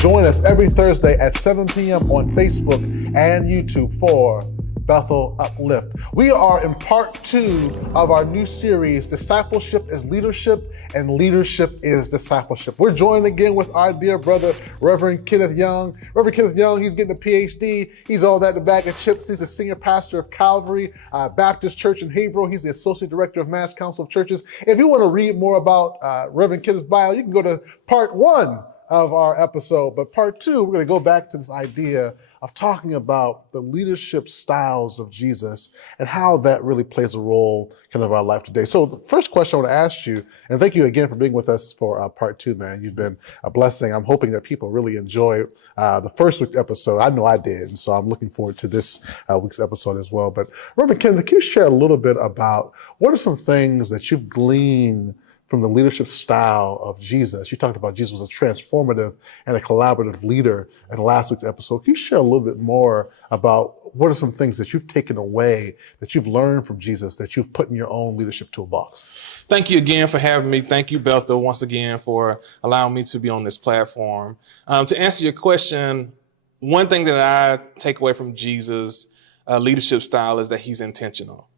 Join us every Thursday at 7 p.m. on Facebook and YouTube for Bethel Uplift. We are in part 2 of our new series, Discipleship is Leadership and Leadership is Discipleship. We're joined again with our dear brother, Reverend Kenneth Young. Reverend Kenneth Young, he's getting a PhD. He's all that in the bag of chips. He's the senior pastor of Calvary Baptist Church in Haverhill. He's the associate director of Mass Council of Churches. If you want to read more about Reverend Kenneth's bio, you can go to part 1 of our episode. But part 2, we're going to go back to this idea of talking about the leadership styles of Jesus and how that really plays a role kind of in our life today. So the first question I want to ask you, and thank you again for being with us for part 2, man. You've been a blessing. I'm hoping that people really enjoy the first week's episode. I know I did, and so I'm looking forward to this week's episode as well. But Reverend Kenneth, can you share a little bit about what are some things that you've gleaned from the leadership style of Jesus? You talked about Jesus was a transformative and a collaborative leader in last week's episode. Can you share a little bit more about what are some things that you've taken away, that you've learned from Jesus, that you've put in your own leadership toolbox? Thank you again for having me. Thank you, Bethel, once again for allowing me to be on this platform. To answer your question, one thing that I take away from Jesus' leadership style is that he's intentional,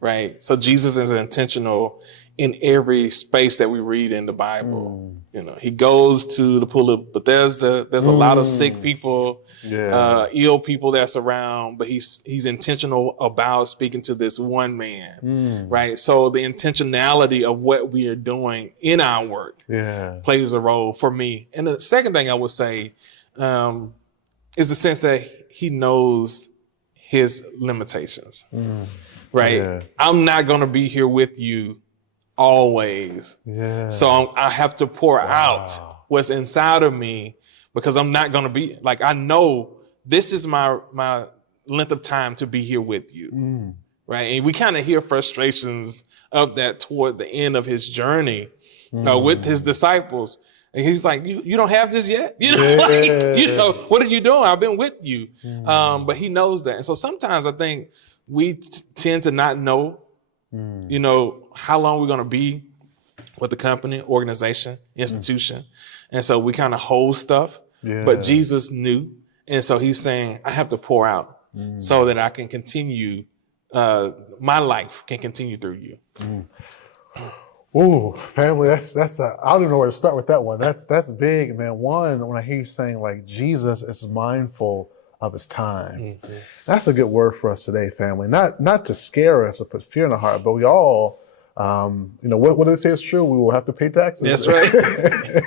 right? So Jesus is intentional in every space that we read in the Bible. You know, he goes to the pool of Bethesda. There's a lot of sick people, ill people that's around, but he's intentional about speaking to this one man, right? So the intentionality of what we are doing in our work plays a role for me. And the second thing I would say is the sense that he knows his limitations, right? I'm not going to be here with you always. So I have to pour out what's inside of me, because I'm not going to be like, I know this is my length of time to be here with you. Right. And we kind of hear frustrations of that toward the end of his journey with his disciples. And he's like, you don't have this yet? You know, like, you know, what are you doing? I've been with you. But he knows that. And so sometimes I think we tend to not know, you know, how long we're going to be with the company, organization, institution. And so we kind of hold stuff, but Jesus knew. And so he's saying, I have to pour out so that I can continue, my life can continue through you. Ooh, family, I don't even know where to start with that one. That's big, man. One, when I hear you saying like Jesus is mindful of his time. That's a good word for us today, family. Not to scare us or put fear in our heart, but we all, you know, what do they say is true? We will have to pay taxes. That's right.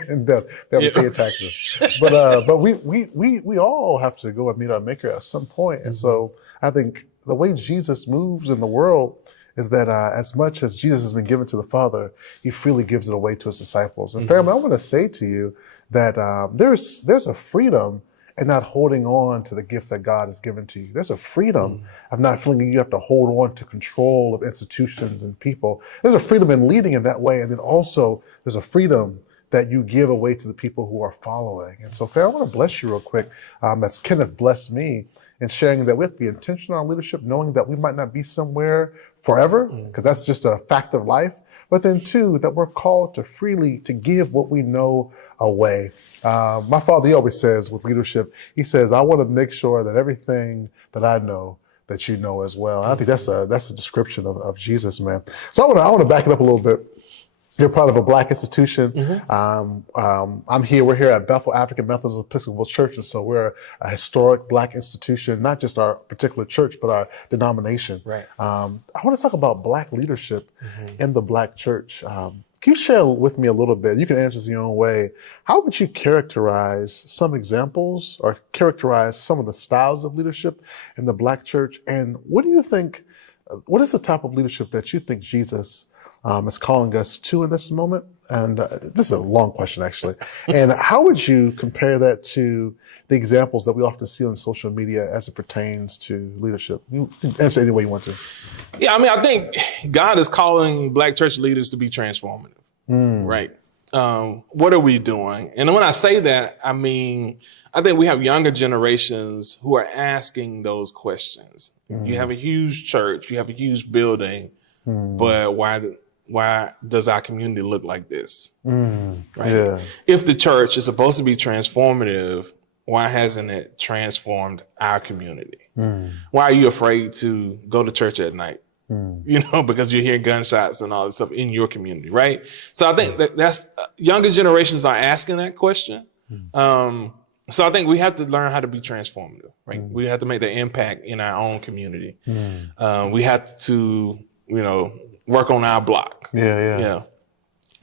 And death, they have to pay taxes. But we all have to go and meet our Maker at some point. And so I think the way Jesus moves in the world is that as much as Jesus has been given to the Father, he freely gives it away to his disciples. And family, I want to say to you that there's a freedom and not holding on to the gifts that God has given to you. There's a freedom of not feeling that you have to hold on to control of institutions and people. There's a freedom in leading in that way. And then also there's a freedom that you give away to the people who are following. And so, Faye, I want to bless you real quick. As Kenneth blessed me in sharing that we have to be intentional in leadership, knowing that we might not be somewhere forever, because that's just a fact of life. But then 2, that we're called to freely to give what we know away. My father, he always says with leadership, he says, I want to make sure that everything that I know, that you know as well. I think that's a description of Jesus, man. So I want to back it up a little bit. You're part of a Black institution. We're here at Bethel African Methodist Episcopal Church, and so we're a historic Black institution, not just our particular church, but our denomination. Right. I want to talk about Black leadership in the Black church. Can you share with me a little bit? You can answer this in your own way. How would you characterize some examples or characterize some of the styles of leadership in the Black church? And what do you think, what is the type of leadership that you think Jesus is calling us to in this moment? And this is a long question, actually. And how would you compare that to the examples that we often see on social media as it pertains to leadership? You can answer any way you want to. Yeah, I mean, I think God is calling Black church leaders to be transformative, right? What are we doing? And when I say that, I mean, I think we have younger generations who are asking those questions. You have a huge church, you have a huge building, but why why does our community look like this? Right? Yeah. If the church is supposed to be transformative, why hasn't it transformed our community? Why are you afraid to go to church at night? Because you hear gunshots and all this stuff in your community, right? So I think that's younger generations are asking that question. So I think we have to learn how to be transformative, right? We have to make the impact in our own community. We have to, work on our block. Yeah.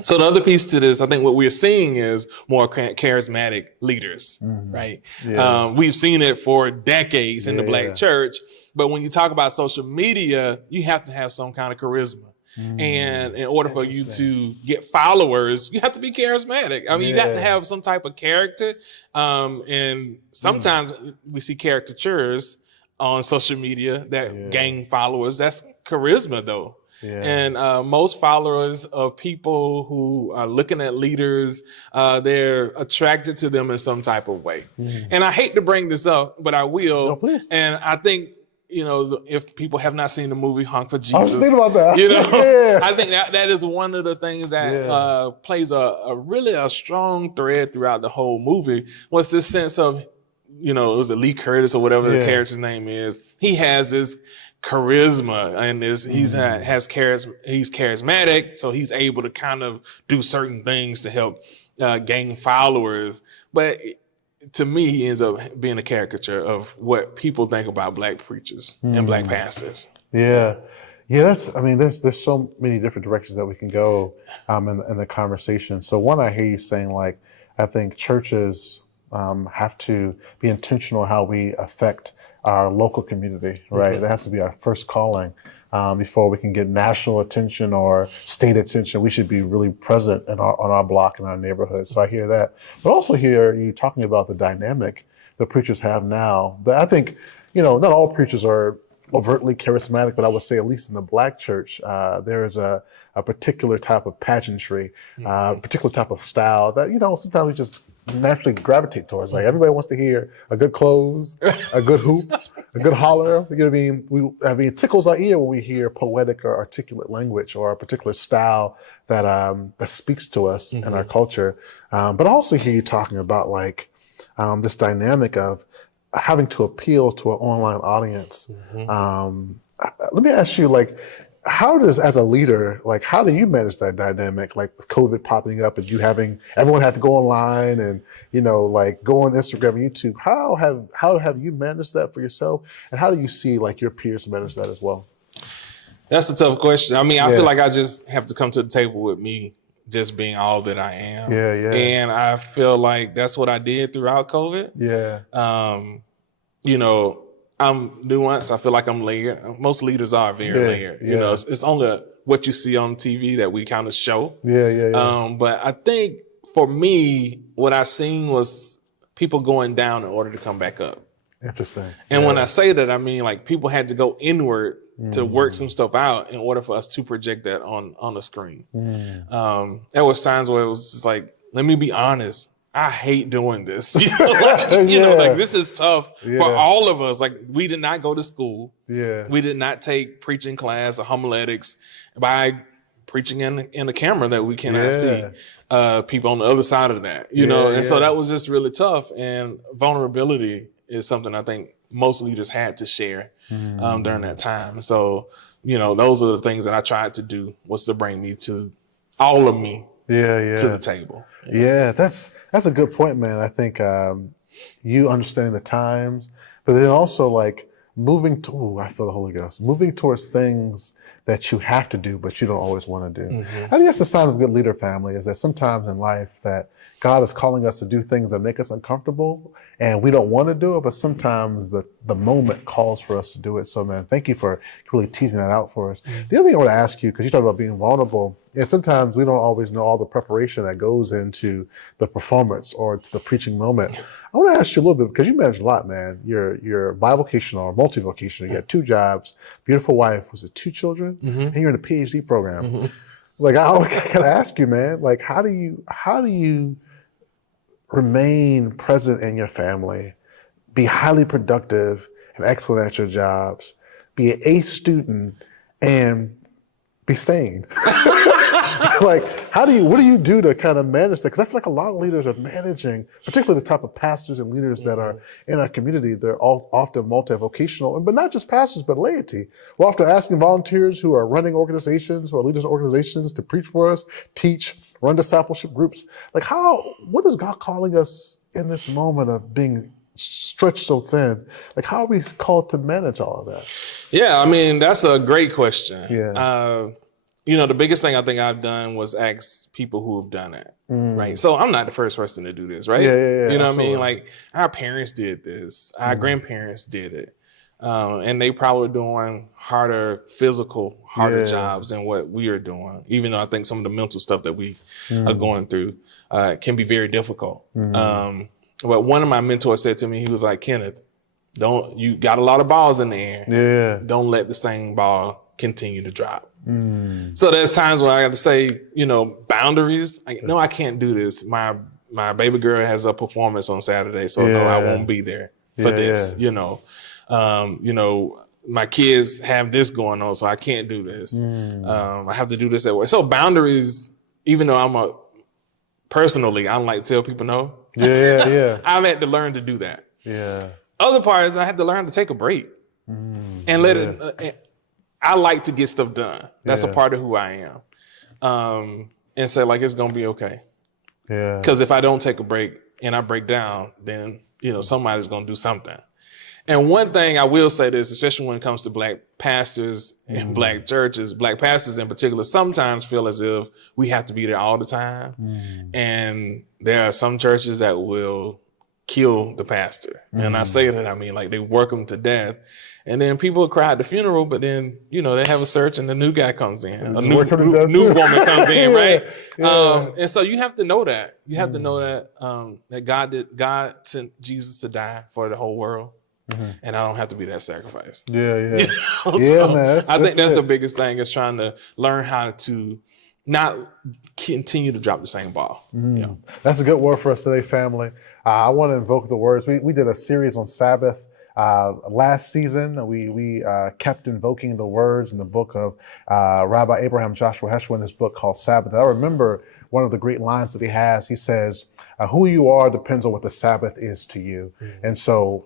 So the other piece to this, I think what we're seeing is more charismatic leaders, right? Yeah. We've seen it for decades in the Black church, but when you talk about social media, you have to have some kind of charisma. And in order for you to get followers, you have to be charismatic. I mean, you got to have some type of character. And sometimes we see caricatures on social media that gain followers. That's charisma, though. And most followers of people who are looking at leaders, they're attracted to them in some type of way. And I hate to bring this up, but I will. No, please. And I think, if people have not seen the movie Honk for Jesus, I was thinking about that. I think that is one of the things that plays a really strong thread throughout the whole movie. Was this sense of, it was Lee Curtis or whatever the character's name is. He has this charisma and he's charismatic, so he's able to kind of do certain things to help gain followers. But to me, he ends up being a caricature of what people think about Black preachers and Black pastors. Yeah. There's so many different directions that we can go in the conversation. So one, I hear you saying, like, I think churches have to be intentional how we affect our local community, right? That has to be our first calling. Before we can get national attention or state attention, we should be really present on our block and our neighborhood. So I hear that. But also hear you talking about the dynamic that preachers have now. That I think, not all preachers are overtly charismatic, but I would say at least in the Black church, there is a particular type of pageantry, particular type of style that, sometimes we just naturally gravitate towards. Like, everybody wants to hear a good close, a good hoop, a good holler. It tickles our ear when we hear poetic or articulate language or a particular style that speaks to us in our culture. But I also hear you talking about this dynamic of having to appeal to an online audience. Let me ask you, how does, as a leader, how do you manage that dynamic? Like, with COVID popping up and you having everyone had to go online and go on Instagram and YouTube. How have you managed that for yourself, and how do you see your peers manage that as well? That's a tough question. I mean, I feel like I just have to come to the table with me just being all that I am. And I feel like that's what I did throughout COVID. I'm nuanced. I feel like I'm layered. Most leaders are very layered. It's only what you see on TV that we kind of show. But I think for me, what I seen was people going down in order to come back up. Interesting. And when I say that, I mean, people had to go inward to work some stuff out in order for us to project that on the screen. There was times where it was just let me be honest. I hate doing this. This is tough for all of us. We did not go to school. We did not take preaching class or homiletics by preaching in the camera that we cannot see people on the other side of that, so that was just really tough. And vulnerability is something I think most leaders had to share during that time. So, those are the things that I tried to do, was to bring me to all of me to the table. That's a good point, man. I think you understanding the times, but then also moving to, I feel the Holy Ghost, moving towards things that you have to do, but you don't always want to do. I think that's the sign of a good leader, family, is that sometimes in life that God is calling us to do things that make us uncomfortable and we don't want to do it, but sometimes the moment calls for us to do it. So, man, thank you for really teasing that out for us. The other thing I want to ask you, because you talked about being vulnerable, and sometimes we don't always know all the preparation that goes into the performance or to the preaching moment. I want to ask you a little bit, because you manage a lot, man. You're bivocational or multivocational. You got 2 jobs, beautiful wife, was it 2 children? And you're in a PhD program. I gotta ask you, man, how do you remain present in your family, be highly productive and excellent at your jobs, be an A student, and be sane. Like, what do you do to kind of manage that? Because I feel like a lot of leaders are managing, particularly the type of pastors and leaders that are in our community. They're all often multi-vocational, but not just pastors, but laity. We're often asking volunteers who are running organizations, who are leaders of organizations, to preach for us, teach, run discipleship groups. Like, what is God calling us in this moment of being stretched so thin? Like, how are we called to manage all of that? Yeah, I mean, that's a great question. Yeah. The biggest thing I think I've done was ask people who have done it, right? So I'm not the first person to do this, right? Yeah, you know absolutely. what I mean? Like, our parents did this. Our grandparents did it. And they probably doing harder jobs than what we are doing, even though I think some of the mental stuff that we are going through can be very difficult. But one of my mentors said to me, he was like, Kenneth, you got a lot of balls in the air. Yeah. Don't let the same ball continue to drop. So there's times when I have to say, boundaries. No, I can't do this. My baby girl has a performance on Saturday, so no, I won't be there for this. My kids have this going on, so I can't do this. I have to do this at work. So boundaries, even though personally, I don't like to tell people no. Yeah. I've had to learn to do that. Yeah. Other parts, I had to learn to take a break and let it. I like to get stuff done. That's a part of who I am. And say, like, it's going to be okay. Yeah. Because if I don't take a break and I break down, then, somebody's going to do something. And one thing I will say this, especially when it comes to Black pastors and Black churches, Black pastors in particular, sometimes feel as if we have to be there all the time. And there are some churches that will kill the pastor. And I say that, I mean, like, they work them to death. And then people cry at the funeral, but then, they have a search and the new guy comes in. A new woman comes in, right? And so you have to know that. You have to know that God sent Jesus to die for the whole world. And I don't have to be that sacrifice. Yeah. Man. I think that's the biggest thing, is trying to learn how to not continue to drop the same ball. That's a good word for us today, family. I want to invoke the words. We did a series on Sabbath last season. We kept invoking the words in the book of Rabbi Abraham Joshua Heschel in his book called Sabbath. I remember one of the great lines that he has. He says, who you are depends on what the Sabbath is to you. And so,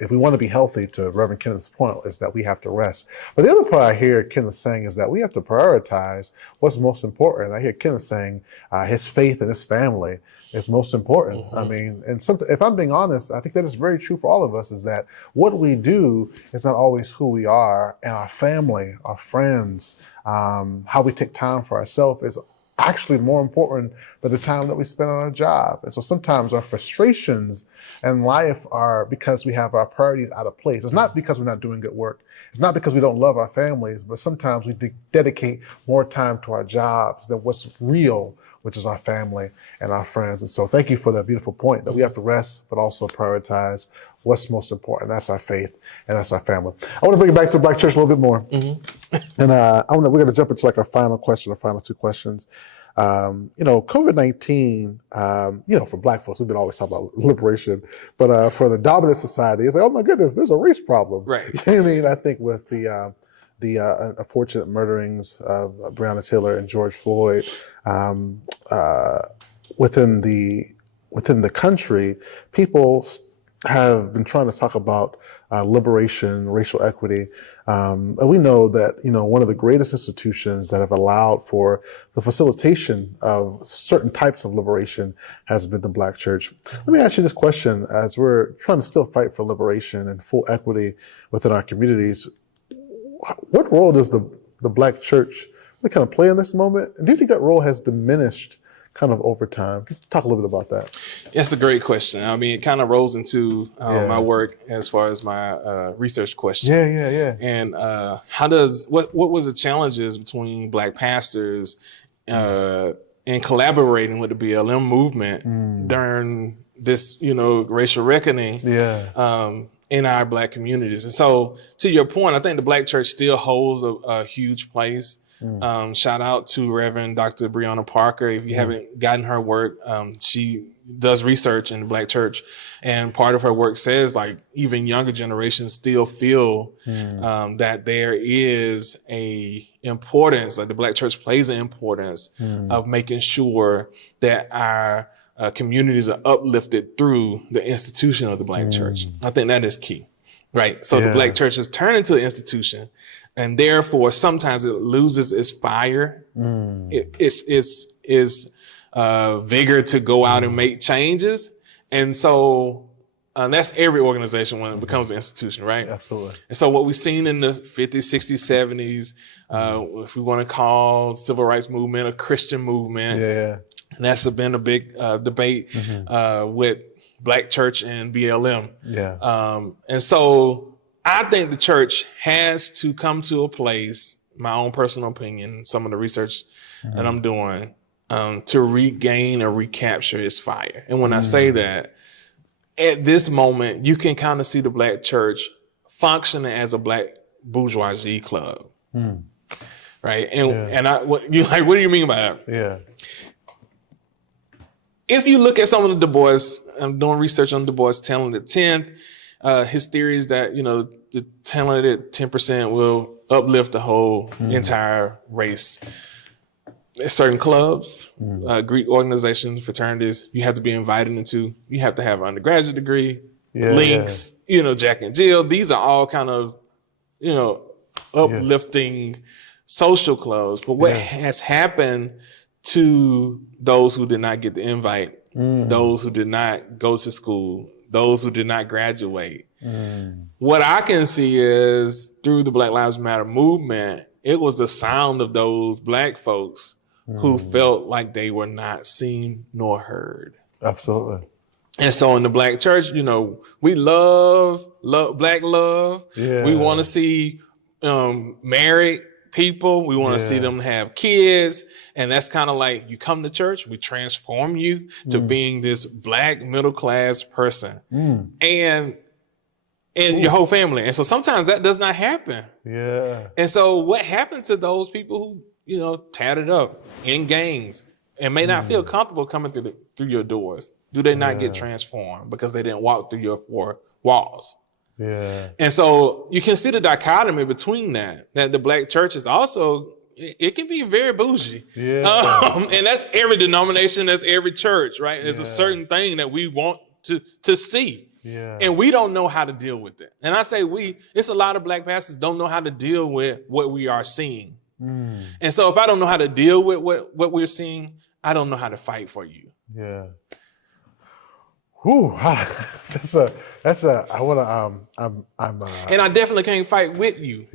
if we want to be healthy, to Reverend Kenneth's point, is that we have to rest. But the other part I hear Kenneth saying is that we have to prioritize what's most important. I hear Kenneth saying his faith and his family is most important. I mean, and if I'm being honest, I think that is very true for all of us, is that what we do is not always who we are, and our family, our friends, how we take time for ourselves is actually more important than the time that we spend on our job. And so sometimes our frustrations in life are because we have our priorities out of place. It's not because we're not doing good work. It's not because we don't love our families, but sometimes we dedicate more time to our jobs than what's real, which is our family and our friends. And so thank you for that beautiful point, that we have to rest, but also prioritize what's most important. That's our faith and that's our family. I want to bring it back to Black church a little bit more. And we're going to jump into like our final two questions. COVID-19, for Black folks, we've been always talking about liberation, but for the dominant society, it's like, oh my goodness, there's a race problem. Right. I mean, I think with the unfortunate murderings of Breonna Taylor and George Floyd, within the country, people have been trying to talk about liberation, racial equity, and we know that one of the greatest institutions that have allowed for the facilitation of certain types of liberation has been the Black church. Let me ask you this question: as we're trying to still fight for liberation and full equity within our communities, what role does the Black church really kind of play in this moment? And do you think that role has diminished kind of over time? Talk a little bit about that. That's a great question. I mean, it kind of rolls into my work as far as my research question. Yeah. And what was the challenges between Black pastors in collaborating with the BLM movement during this, racial reckoning in our Black communities? And so, to your point, I think the Black church still holds a huge place. Shout out to Reverend Dr. Breonna Parker. If you haven't gotten her work, she does research in the Black church, and part of her work says like even younger generations still feel that there is a importance, like the Black church plays an importance of making sure that our communities are uplifted through the institution of the Black church. I think that is key, right? So the Black church has turned into an institution, and therefore sometimes it loses its fire, its vigor to go out and make changes. And so that's every organization when it becomes an institution, right? Absolutely. And so what we've seen in the 50s, 60s, 70s, if we want to call civil rights movement a Christian movement, and that's been a big debate with Black church and BLM. And so I think the church has to come to a place, my own personal opinion, some of the research that I'm doing, to regain or recapture its fire. And when I say that, at this moment, you can kind of see the Black church functioning as a Black bourgeoisie club, right? And what do you mean by that? If you look at some of the Du Bois, I'm doing research on Du Bois' talented 10th. His theory is that, the talented 10% will uplift the whole entire race. Certain clubs, Greek organizations, fraternities, you have to be invited into, you have to have an undergraduate degree, links, Jack and Jill. These are all kind of, uplifting social clubs. But what has happened to those who did not get the invite, those who did not go to school, those who did not graduate? What I can see is through the Black Lives Matter movement, it was the sound of those Black folks who felt like they were not seen nor heard. Absolutely. And so in the Black church, we love Black love. We want to see married people. We want to see them have kids. And that's kind of like, you come to church, we transform you to being this Black middle-class person. And your whole family. And so sometimes that does not happen. And so what happened to those people who, tatted up in gangs and may not feel comfortable coming through your doors? Do they not get transformed because they didn't walk through your four walls? And so you can see the dichotomy between that the Black church is also, it can be very bougie. And that's every denomination, that's every church, right? There's a certain thing that we want to see. And we don't know how to deal with it. And I say it's a lot of Black pastors don't know how to deal with what we are seeing. And so if I don't know how to deal with what we're seeing, I don't know how to fight for you. And I definitely can't fight with you.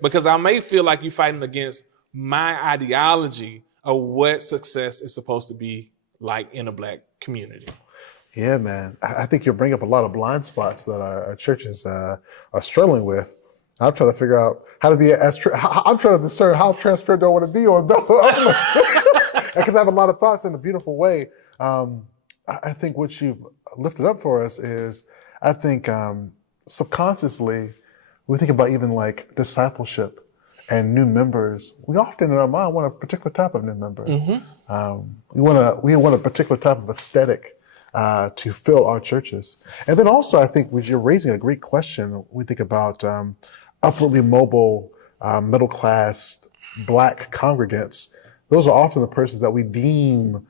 Because I may feel like you're fighting against my ideology of what success is supposed to be like in a Black community. Yeah, man. I think you bring up a lot of blind spots that our churches are struggling with. I'm trying to figure out how to be I'm trying to discern how transparent do I want to be on Bethel, because I have a lot of thoughts in a beautiful way. I think what you've lifted up for us is, I think subconsciously we think about even like discipleship and new members. We often in our mind want a particular type of new member. We want a particular type of aesthetic to fill our churches. And then also, I think you're raising a great question. We think about upwardly mobile, middle-class Black congregants. Those are often the persons that we deem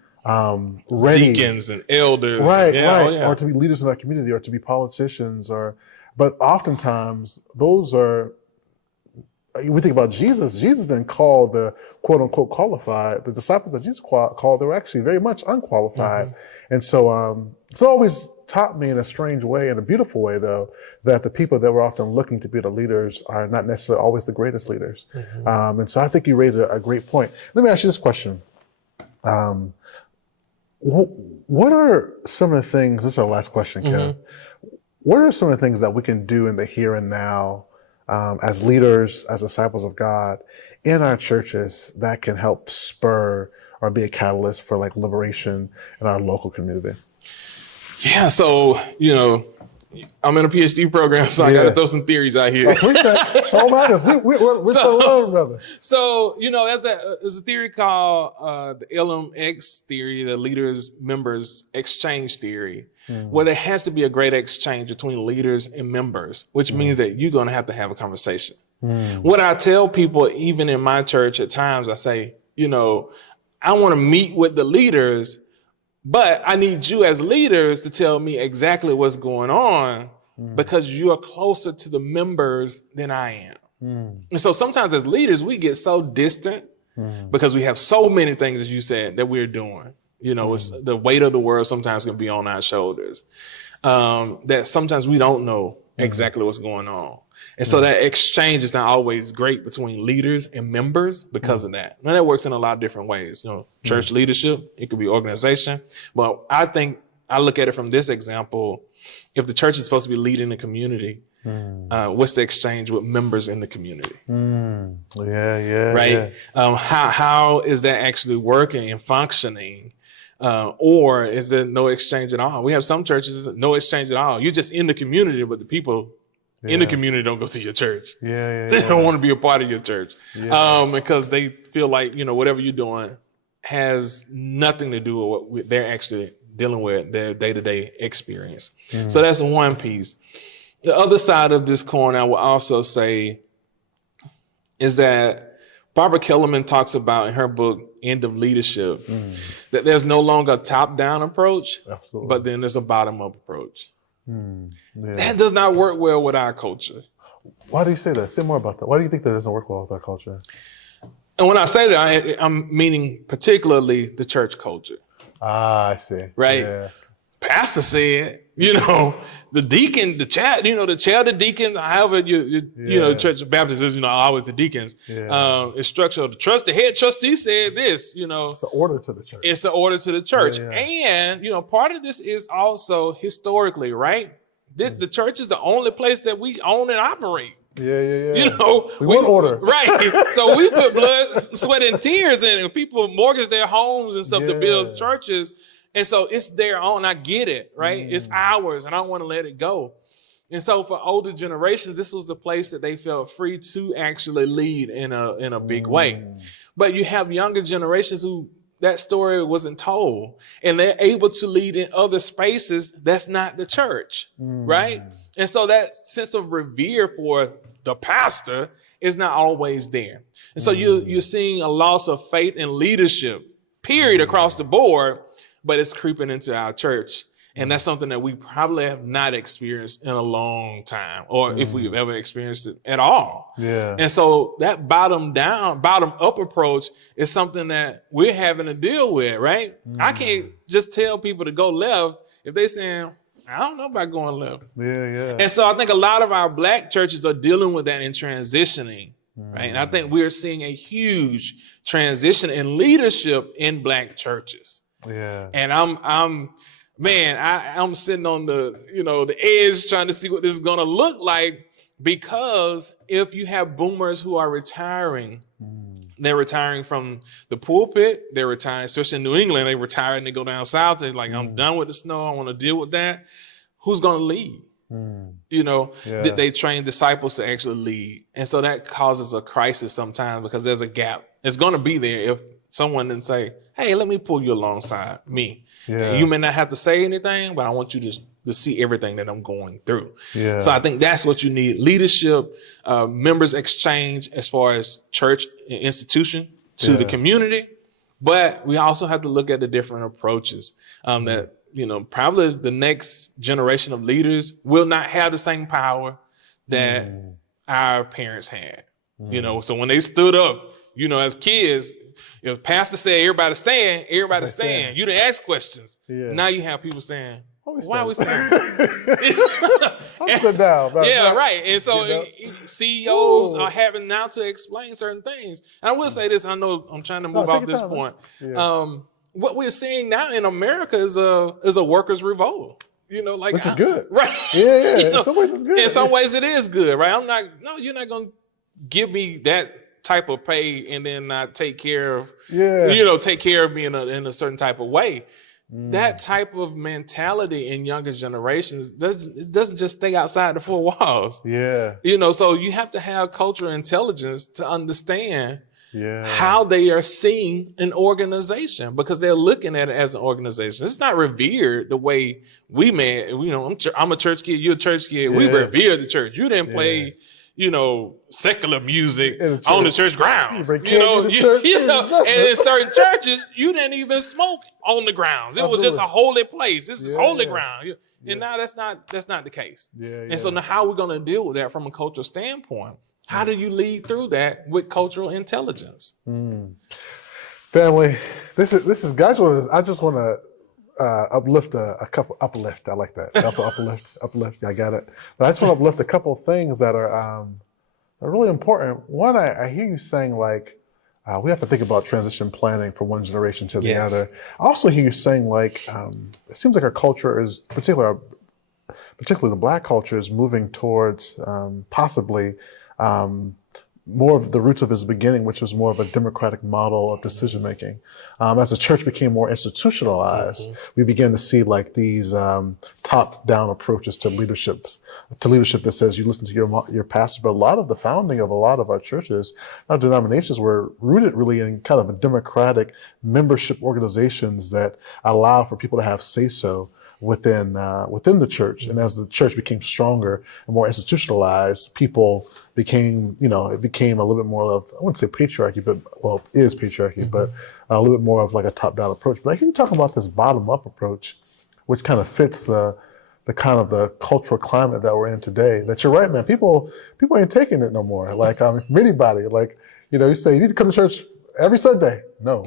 ready. Deacons and elders. Right. Or to be leaders in our community, or to be politicians, but oftentimes those are, we think about Jesus. Jesus didn't call the quote unquote qualified. The disciples that Jesus called, they were actually very much unqualified. And so it's always taught me in a strange way, in a beautiful way though, that the people that we're often looking to be the leaders are not necessarily always the greatest leaders. And so I think you raise a great point. Let me ask you this question. What are some of the things, this is our last question, Ken. What are some of the things that we can do in the here and now as leaders, as disciples of God in our churches that can help spur or be a catalyst for like liberation in our local community? Yeah, so, I'm in a PhD program, so I got to throw some theories out here. Please don't matter. We're still learning, brother. So, there's a theory called the LMX theory, the leaders members exchange theory, where there has to be a great exchange between leaders and members, which means that you're going to have a conversation. What I tell people, even in my church at times, I say, I want to meet with the leaders, but I need you as leaders to tell me exactly what's going on because you're closer to the members than I am. And so sometimes as leaders, we get so distant because we have so many things, as you said, that we're doing. It's the weight of the world sometimes can be on our shoulders, that sometimes we don't know exactly what's going on. And so that exchange is not always great between leaders and members because of that. And that works in a lot of different ways. Church leadership, it could be organization. But I think I look at it from this example. If the church is supposed to be leading the community, what's the exchange with members in the community? Right? Yeah. How is that actually working and functioning? Or is there no exchange at all? We have some churches, no exchange at all. You're just in the community, but the people in the community don't go to your church. They don't want to be a part of your church because they feel like, whatever you're doing has nothing to do with what they're actually dealing with, their day-to-day experience. So that's one piece. The other side of this coin, I will also say, is that Barbara Kellerman talks about in her book, End of Leadership, that there's no longer a top-down approach, but then there's a bottom-up approach. That does not work well with our culture. Why do you say that? Say more about that. Why do you think that doesn't work well with our culture? And when I say that, I'm meaning particularly the church culture. I see. Right? Yeah. Pastor said, the deacon, the chair, the chair of the deacon, however the Church of Baptists is, always the deacons. It's structural. The head trustee said this, It's the order to the church. It's the order to the church. And, part of this is also historically, right? The church is the only place that we own and operate. We want order. Right. So we put blood, sweat, and tears in it. People mortgage their homes and stuff to build churches. And so it's their own. I get it, right? It's ours, and I don't want to let it go. And so for older generations, this was the place that they felt free to actually lead in a big way. But you have younger generations who that story wasn't told, and they're able to lead in other spaces that's not the church, right? And so that sense of revere for the pastor is not always there. And so you're seeing a loss of faith in leadership, period, across the board, but it's creeping into our church. And that's something that we probably have not experienced in a long time, or if we've ever experienced it at all. And so that bottom up approach is something that we're having to deal with, right? I can't just tell people to go left if they're saying, I don't know about going left. And so I think a lot of our Black churches are dealing with that and transitioning, right? And I think we're seeing a huge transition in leadership in Black churches. And I'm sitting on the edge trying to see what this is going to look like, because if you have boomers who are retiring, they're retiring from the pulpit, they're retiring, especially in New England, they retire and they go down south. They're like, I'm done with the snow. I want to deal with that. Who's going to lead? They train disciples to actually lead. And so that causes a crisis sometimes because there's a gap. It's going to be there if someone didn't say, hey, let me pull you alongside me. You may not have to say anything, but I want you to see everything that I'm going through. So I think that's what you need. Leadership, members exchange as far as church and institution to the community. But we also have to look at the different approaches that, probably the next generation of leaders will not have the same power that our parents had. So when they stood up, as kids, if pastor said everybody stand, everybody stand. You didn't ask questions. Now you have people saying, why are we standing? I'm sitting down. Right. And so CEOs are having now to explain certain things. And I will say this, I know I'm trying to move off this point. What we're seeing now in America is a workers' revolt. Which is good. Right. In some ways it's good. In some ways it is good, right? You're not going to give me that type of pay and then not take care of, take care of me in a certain type of way. that type of mentality in younger generations doesn't just stay outside the four walls. Yeah. So you have to have cultural intelligence to understand Yeah. how they are seeing an organization, because they're looking at it as an organization. It's not revered the way we may. I'm a church kid, you're a church kid. We revere the church. You didn't play, secular music on the church grounds. And in certain churches, you didn't even smoke on the grounds. It was just a holy place. This is holy ground. And now that's not the case. And so now how are we going to deal with that from a cultural standpoint? How do you lead through that with cultural intelligence? Family, this is guys. I just want to uplift a couple. Uplift, I like that. Uplift. I got it. But I just want to uplift a couple of things that are really important. One, I hear you saying like we have to think about transition planning from one generation to the other. I also hear you saying like it seems like our culture is particularly the Black culture is moving towards possibly. More of the roots of his beginning, which was more of a democratic model of decision making. As the church became more institutionalized, we began to see like these top-down approaches to leadership that says you listen to your pastor. But a lot of the founding of a lot of our churches, our denominations, were rooted really in kind of a democratic membership organizations that allow for people to have say-so within the church. And as the church became stronger and more institutionalized, people became, it became a little bit more of, I wouldn't say patriarchy, but it is patriarchy, but a little bit more of like a top-down approach. But I hear you talking about this bottom-up approach, which kind of fits the kind of the cultural climate that we're in today. That you're right, man. People ain't taking it no more. Like from anybody, like you say you need to come to church every Sunday. No,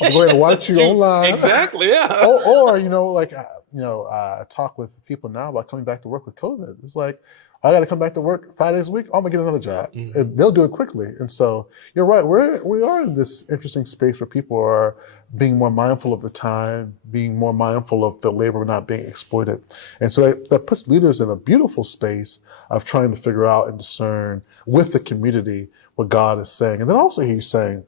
I'm going to watch you online. Exactly, yeah. or I talk with people now about coming back to work with COVID. It's like, I got to come back to work 5 days a week. I'm gonna get another job. And they'll do it quickly. And so you're right. We are in this interesting space where people are being more mindful of the time, being more mindful of the labor not being exploited. And so that puts leaders in a beautiful space of trying to figure out and discern with the community what God is saying. And then also he's saying,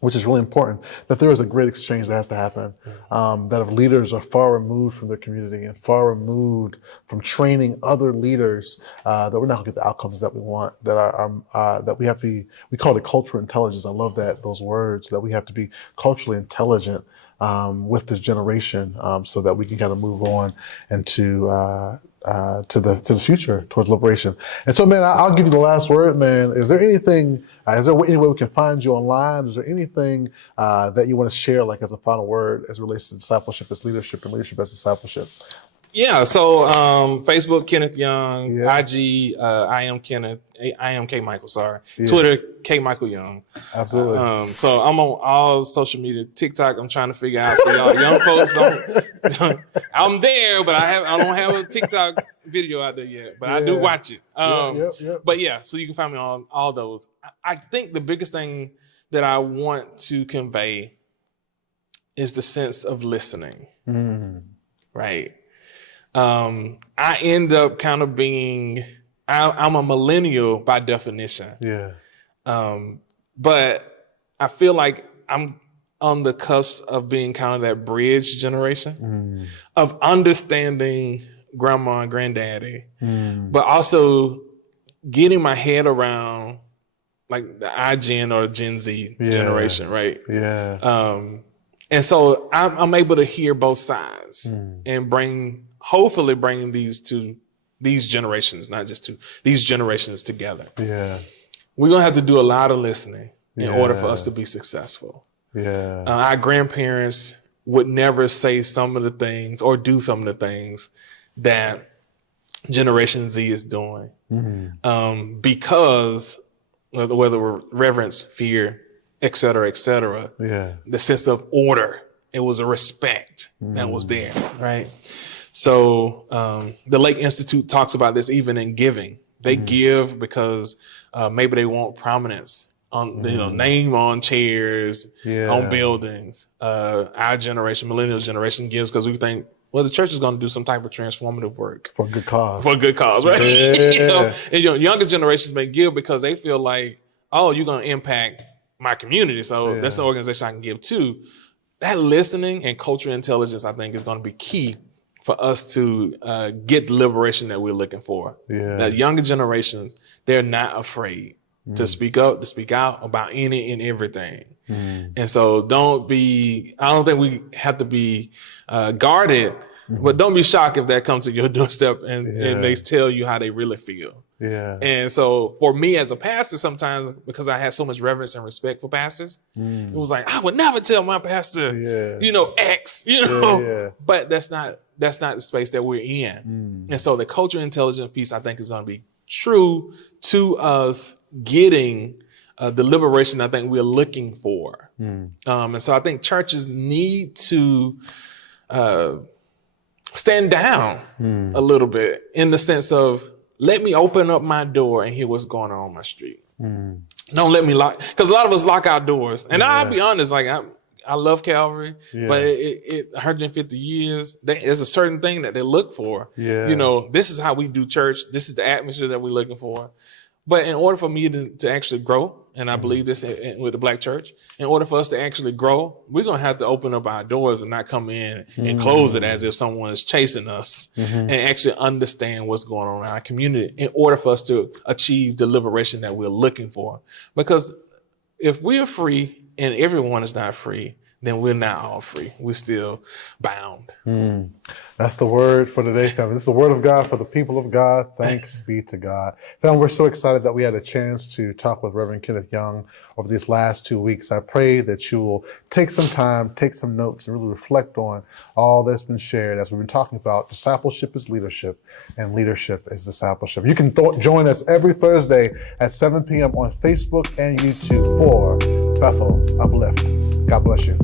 which is really important, that there is a great exchange that has to happen. That if leaders are far removed from their community and far removed from training other leaders, that we're not going to get the outcomes that we want. That we have to be. We call it cultural intelligence. I love those words. That we have to be culturally intelligent with this generation, so that we can kind of move on and to the future towards liberation. And so, man, I'll give you the last word, man. Is there anything? Is there any way we can find you online? Is there anything that you want to share, like as a final word, as it relates to discipleship as leadership and leadership as discipleship? Yeah. So Facebook, Kenneth Young. IG, I am Kenneth. I am K Michael. Sorry. Twitter, K Michael Young. Absolutely. So I'm on all social media. TikTok, I'm trying to figure out so y'all young folks don't. I'm there, but I don't have a TikTok video out there yet. But I do watch it. But yeah, so you can find me on all those. I think the biggest thing that I want to convey is the sense of listening. Right. I end up kind of being, I'm a millennial by definition. Yeah. But I feel like I'm on the cusp of being kind of that bridge generation of understanding grandma and granddaddy, but also getting my head around like the iGen or Gen Z generation, right? Yeah. And so I'm able to hear both sides and hopefully bring these generations, not just these generations together. Yeah. We're going to have to do a lot of listening in order for us to be successful. Yeah. Our grandparents would never say some of the things or do some of the things that Generation Z is doing. Because whether we're reverence, fear, et cetera, the sense of order, it was a respect that was there, right? So the Lake Institute talks about this even in giving. They give because maybe they want prominence on, name on chairs, on buildings. Our generation, millennial generation, gives because we think, well, the church is going to do some type of transformative work for a good cause. For a good cause, right? Yeah. And younger generations may give because they feel like, oh, you're going to impact my community, so that's an organization I can give to. that listening and cultural intelligence, I think, is going to be key for us to get the liberation that we're looking for. Yeah. The younger generations, they're not afraid to speak up, to speak out about any and everything. And so I don't think we have to be guarded, but don't be shocked if that comes to your doorstep and they tell you how they really feel. Yeah. And so for me as a pastor, sometimes because I had so much reverence and respect for pastors, it was like, I would never tell my pastor, X, but that's not the space that we're in. And so the cultural intelligence piece, I think, is going to be true to us getting the liberation I think we're looking for. And so I think churches need to stand down a little bit in the sense of, let me open up my door and hear what's going on my street. Don't let me lock, because a lot of us lock our doors. And I'll be honest, like I love Calvary, but it 150 years, there's a certain thing that they look for. This is how we do church. This is the atmosphere that we're looking for. But in order for me to actually grow, and I believe this with the Black church, in order for us to actually grow, we're going to have to open up our doors and not come in and close it as if someone is chasing us, and actually understand what's going on in our community in order for us to achieve the liberation that we're looking for. Because if we're free and everyone is not free, then we're not all free. We're still bound. That's the word for today, family. This is the word of God for the people of God. Thanks be to God. Family, we're so excited that we had a chance to talk with Reverend Kenneth Young over these last 2 weeks. I pray that you will take some time, take some notes, and really reflect on all that's been shared as we've been talking about discipleship is leadership and leadership is discipleship. You can join us every Thursday at 7 p.m. on Facebook and YouTube for Bethel Uplift. God bless you.